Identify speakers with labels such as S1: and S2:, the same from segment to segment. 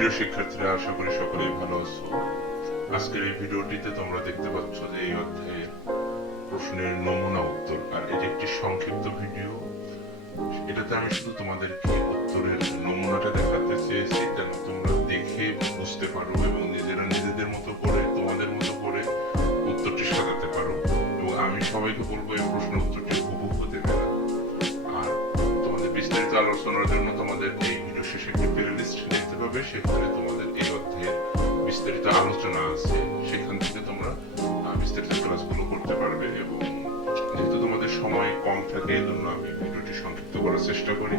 S1: প্রিয় শিক্ষার্থীরা, আশা করি সকলেই ভালো আছো। আজকের এই ভিডিওটিতে তোমরা দেখতে পাচ্ছ যে এই অধ্যায়ে প্রশ্নের নমুনা উত্তর। আর এটি একটি সংক্ষিপ্ত ভিডিও। এটাতে আমি শুধু তোমাদেরকে উত্তরের নমুনাটা দেখাতে চেয়েছি, যেন তোমরা দেখে বুঝতে পারো এবং নিজেরা নিজেদের মতো করে, তোমাদের মতো করে উত্তরটি সাজাতে পারো। এবং আমি সবাইকে বলব, এই প্রশ্ন উত্তরটি হুবহু পারে আর তোমাদের বিস্তারিত আলোচনার জন্য তোমাদের এই ভিডিও শেষে একটি পাবে সেখানে তোমাদের এই অধ্যায়ের বিস্তারিত আলোচনা আছে। সেখান থেকে তোমরা বিস্তারিত ক্লাসগুলো করতে পারবে এবং যেহেতু তোমাদের সময় কম থাকে এই জন্য আমি ভিডিওটি সংক্ষিপ্ত করার চেষ্টা করি।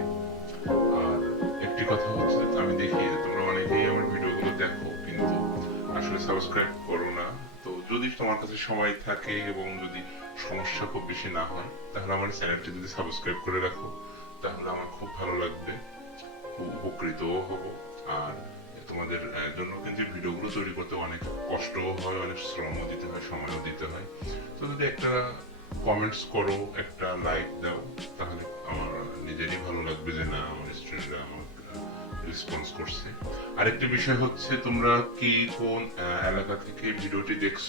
S1: আর একটি কথা হচ্ছে, আমি দেখি তোমরা অনেকেই আমার ভিডিওগুলো দেখো, কিন্তু আসলে সাবস্ক্রাইব করো না। তো যদি তোমার কাছে সময় থাকে এবং যদি সমস্যা খুব বেশি না হয়, তাহলে আমার চ্যানেলটি যদি সাবস্ক্রাইব করে রাখো। আর তোমাদের জন্য কিন্তু ভিডিওগুলো তৈরি করতে অনেক কষ্টও হয়, অনেক শ্রমও দিতে হয়, সময়ও দিতে হয়। তো যদি একটা কমেন্টস করো, একটা লাইক দাও, তাহলে আমার নিজেরই ভালো লাগবে যে না, আমার স্টুডেন্টরা আমাকে রেসপন্স করছে। আরেকটি বিষয় হচ্ছে, তোমরা কি কোন এলাকা থেকে ভিডিওটি দেখছ?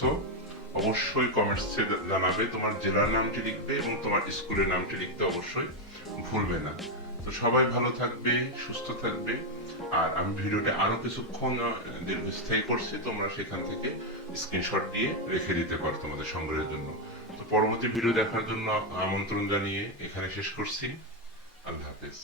S1: অবশ্যই কমেন্টস জানাবে। তোমার জেলার নামটি লিখবে এবং তোমার স্কুলের নামটি লিখতে অবশ্যই ভুলবে না। তো সবাই ভালো থাকবে, সুস্থ থাকবে। আর আমি ভিডিওটা আরও কিছুক্ষণ দীর্ঘস্থায়ী করছি, তোমরা সেখান থেকে স্ক্রিনশট দিয়ে রেখে দিতে পারো তোমাদের সংগ্রহের জন্য। তো পরবর্তী ভিডিও দেখার জন্য আমন্ত্রণ জানিয়ে এখানে শেষ করছি। আল্লাহ হাফেজ।